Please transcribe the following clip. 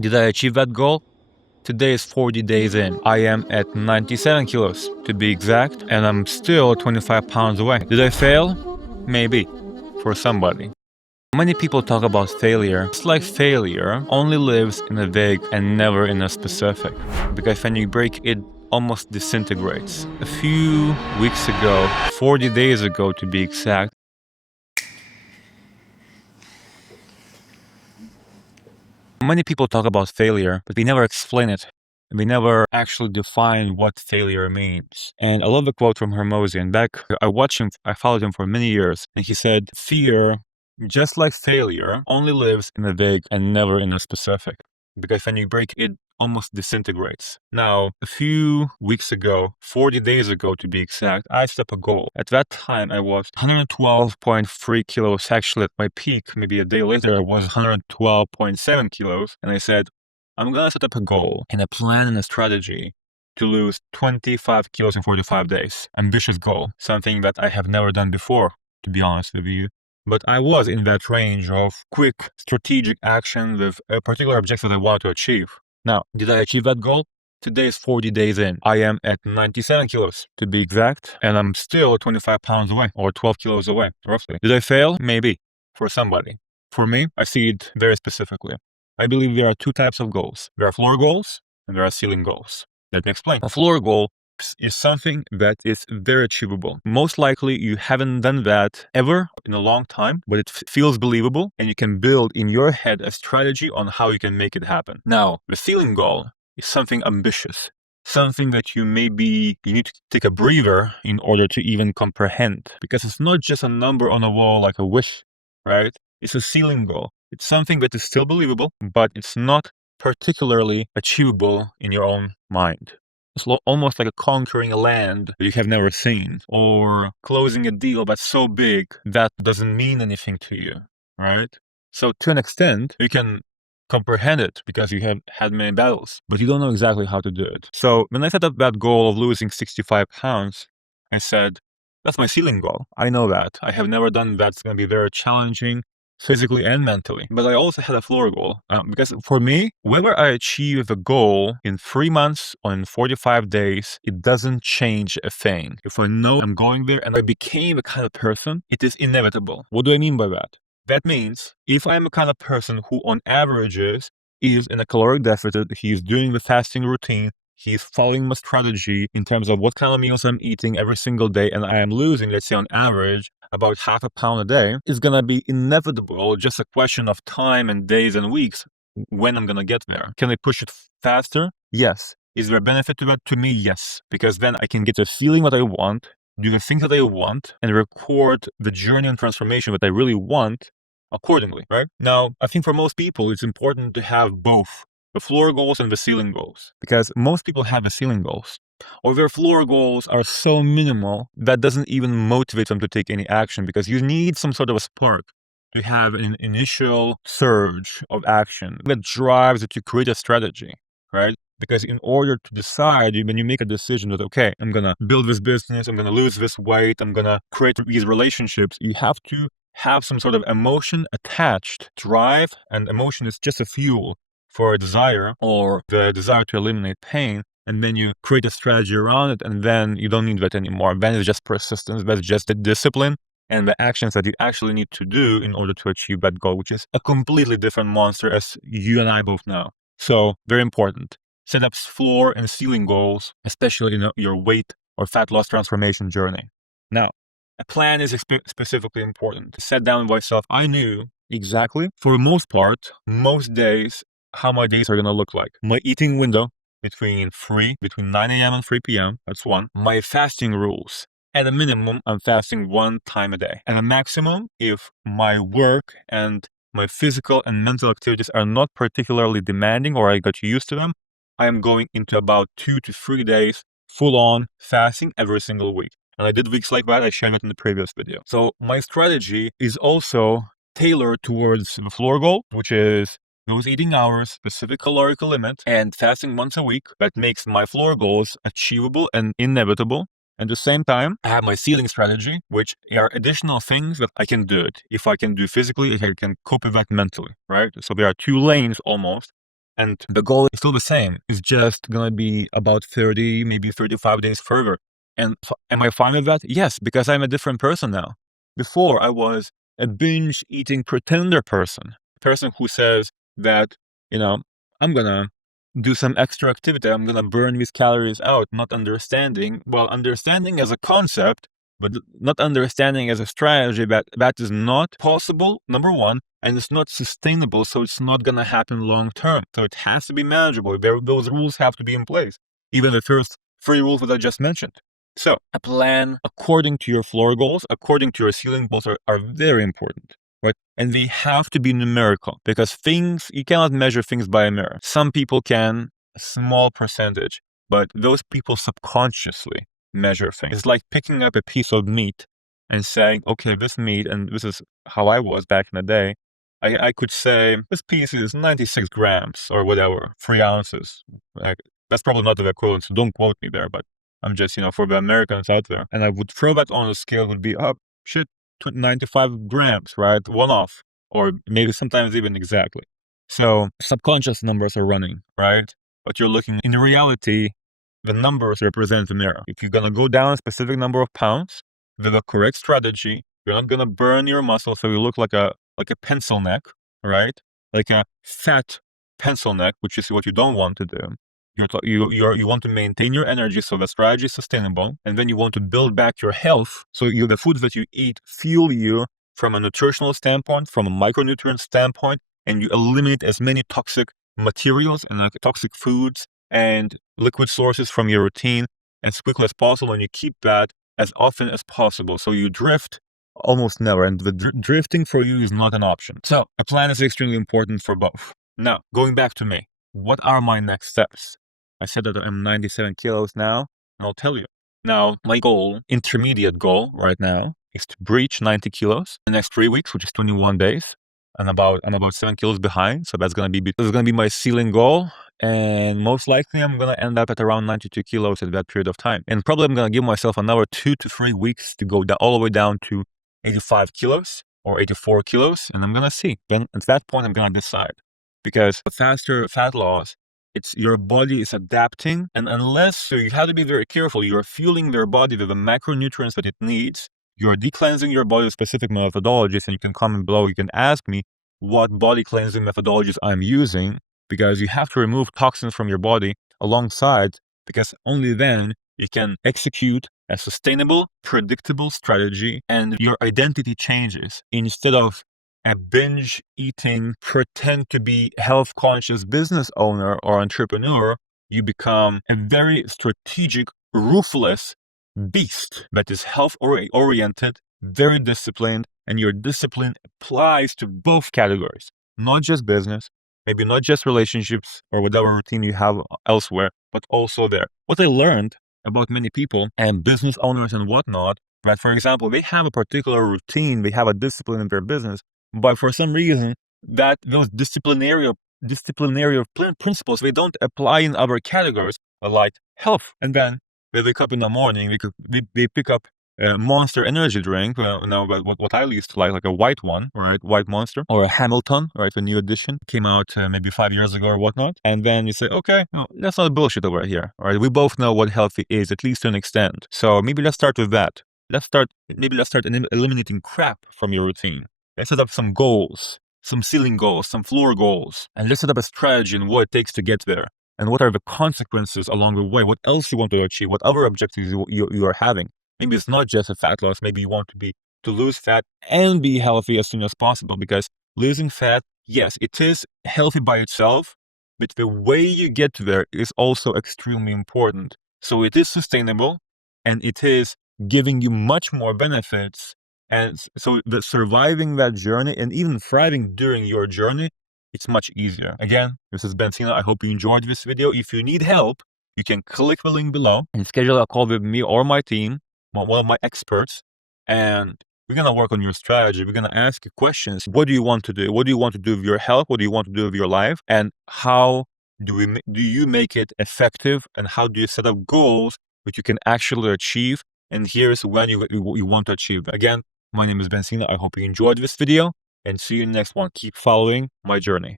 Did I achieve that goal? Today is 40 days in. I am at 97 kilos to be exact, and I'm still 25 pounds away. Did I fail? Maybe, for somebody. Many people talk about failure. It's like failure only lives in a vague and never in a specific. Because when you break it, almost disintegrates. A few weeks ago, 40 days ago to be exact, many people talk about failure, but they never explain it. They never actually define what failure means. And I love the quote from Hermosi. And back, I followed him for many years. And he said, fear, just like failure, only lives in the vague and never in the specific. Because when you break it, almost disintegrates. Now, a few weeks ago, 40 days ago to be exact, I set up a goal. At that time, I was 112.3 kilos. Actually, at my peak, maybe a day later, I was 112.7 kilos. And I said, I'm gonna set up a goal and a plan and a strategy to lose 25 kilos in 45 days. Ambitious goal, something that I have never done before, to be honest with you. But I was in that range of quick, strategic action with a particular objective that I wanted to achieve. Now, did I achieve that goal? Today is 40 days in. I am at 97 kilos to be exact, and I'm still 25 pounds away, or 12 kilos away, roughly. Did I fail? Maybe, for somebody. For me, I see it very specifically. I believe there are two types of goals. There are floor goals, and there are ceiling goals. Let me explain. A floor goal is something that is very achievable. Most likely you haven't done that ever in a long time, but it feels believable and you can build in your head a strategy on how you can make it happen. Now, the ceiling goal is something ambitious, something that you need to take a breather in order to even comprehend, because it's not just a number on a wall like a wish, right? It's a ceiling goal. It's something that is still believable, but it's not particularly achievable in your own mind. It's almost like conquering a land that you have never seen, or closing a deal that's so big that doesn't mean anything to you, right? So to an extent, you can comprehend it because you have had many battles, but you don't know exactly how to do it. So when I set up that goal of losing 65 pounds, I said, that's my ceiling goal. I know that. I have never done that. It's going to be very challenging, physically and mentally. But I also had a floor goal because for me, whether I achieve a goal in 3 months or in 45 days, it doesn't change a thing. If I know I'm going there and I became a kind of person, it is inevitable. What do I mean by that? That means if I'm a kind of person who on averages is in a caloric deficit, he's doing the fasting routine, he's following my strategy in terms of what kind of meals I'm eating every single day, and I am losing, let's say on average, about half a pound a day, it's going to be inevitable, just a question of time and days and weeks when I'm going to get there. Can I push it faster? Yes. Is there a benefit to that? To me, yes. Because then I can get the feeling that I want, do the things that I want, and record the journey and transformation that I really want accordingly, right? Now, I think for most people, it's important to have both the floor goals and the ceiling goals, because most people have the ceiling goals, or their floor goals are so minimal that doesn't even motivate them to take any action, because you need some sort of a spark to have an initial surge of action that drives it to create a strategy, right? Because in order to decide, when you make a decision that, okay, I'm going to build this business, I'm going to lose this weight, I'm going to create these relationships, you have to have some sort of emotion attached, drive, and emotion is just a fuel for a desire or the desire to eliminate pain. And then you create a strategy around it, and then you don't need that anymore. Then it's just persistence, that's just the discipline and the actions that you actually need to do in order to achieve that goal, which is a completely different monster, as you and I both know. So, very important. Set up floor and ceiling goals, especially in your weight or fat loss transformation journey. Now, a plan is specifically important. To set down with myself, I knew exactly, for the most part, most days, how my days are going to look like. My eating window, between 9 a.m. and 3 p.m. That's one. My fasting rules. At a minimum, I'm fasting 1 time a day. At a maximum, if my work and my physical and mental activities are not particularly demanding or I got used to them, I am going into about 2 to 3 days full-on fasting every single week. And I did weeks like that. I shared that in the previous video. So my strategy is also tailored towards the floor goal, which is those eating hours, specific calorical limit, and fasting once a week. That makes my floor goals achievable and inevitable. At the same time, I have my ceiling strategy, which are additional things that I can do it. If I can do physically, if I can cope with that mentally, right? So there are 2 lanes almost. And the goal is still the same. It's just going to be about 30, maybe 35 days further. And am I fine with that? Yes, because I'm a different person now. Before, I was a binge eating pretender person, a person who says that, I'm going to do some extra activity. I'm going to burn these calories out, not understanding. Well, understanding as a concept, but not understanding as a strategy that is not possible, number one, and it's not sustainable, so it's not going to happen long term. So it has to be manageable. Those rules have to be in place, even the first three rules that I just mentioned. So a plan according to your floor goals, according to your ceiling goals are very important, right? And they have to be numerical, because you cannot measure things by a mirror. Some people can, a small percentage, but those people subconsciously measure things. It's like picking up a piece of meat and saying, okay, this meat, and this is how I was back in the day, I could say, this piece is 96 grams or whatever, 3 ounces. That's probably not the equivalent, so don't quote me there, but I'm just, for the Americans out there. And I would throw that on the scale, would be, 95 grams, right? One off, or maybe sometimes even exactly. So subconscious numbers are running, right? But you're looking, in reality, the numbers represent the mirror. If you're going to go down a specific number of pounds with a correct strategy, you're not going to burn your muscle, so you look like a pencil neck, right? Like a fat pencil neck, which is what you don't want to do. You want to maintain your energy, so the strategy is sustainable, and then you want to build back your health, so the foods that you eat fuel you from a nutritional standpoint, from a micronutrient standpoint, and you eliminate as many toxic materials and toxic foods and liquid sources from your routine as quickly as possible, and you keep that as often as possible. So you drift almost never, and the drifting for you is not an option. So a plan is extremely important for both. Now, going back to me, what are my next steps? I said that I'm 97 kilos now, and I'll tell you. Now, my intermediate goal right now, is to breach 90 kilos in the next 3 weeks, which is 21 days. And I'm about 7 kilos behind, so this is gonna be my ceiling goal. And most likely I'm gonna end up at around 92 kilos at that period of time. And probably I'm gonna give myself another 2 to 3 weeks to go all the way down to 85 kilos or 84 kilos, and I'm gonna see. Then at that point, I'm gonna decide. Because the faster fat loss, your body is adapting, and so you have to be very careful. You're fueling your body with the macronutrients that it needs. You're decleansing your body with specific methodologies, and you can comment below. You can ask me what body cleansing methodologies I'm using, because you have to remove toxins from your body alongside, because only then you can execute a sustainable, predictable strategy, and your identity changes. Instead of a binge eating, pretend to be health conscious business owner or entrepreneur, you become a very strategic, ruthless beast that is health oriented, very disciplined, and your discipline applies to both categories, not just business, maybe not just relationships or whatever routine you have elsewhere, but also there. What I learned about many people and business owners and whatnot, that for example, they have a particular routine, they have a discipline in their business, but for some reason, those disciplinary principles, they don't apply in other categories like health. And then they wake up in the morning, they pick up a Monster energy drink, what I used to like a white one, right? White Monster, or a Hamilton, right? A new edition came out maybe 5 years ago or whatnot. And then you say, okay, no, that's not bullshit over here, right? We both know what healthy is, at least to an extent. So maybe let's start with that. Let's start eliminating crap from your routine. Let's set up some goals, some ceiling goals, some floor goals, and let's set up a strategy and what it takes to get there. And what are the consequences along the way? What else you want to achieve? What other objectives you are having? Maybe it's not just a fat loss. Maybe you want to lose fat and be healthy as soon as possible, because losing fat, yes, it is healthy by itself, but the way you get there is also extremely important. So it is sustainable, and it is giving you much more benefits. And so surviving that journey and even thriving during your journey, it's much easier. Again, this is Ben Sina. I hope you enjoyed this video. If you need help, you can click the link below and schedule a call with me or my team, one of my experts, and we're going to work on your strategy. We're going to ask you questions. What do you want to do? What do you want to do with your health? What do you want to do with your life? And how do you make it effective? And how do you set up goals that you can actually achieve? And here's when you want to achieve. Again, my name is Ben Sina. I hope you enjoyed this video, and see you in the next one. Keep following my journey.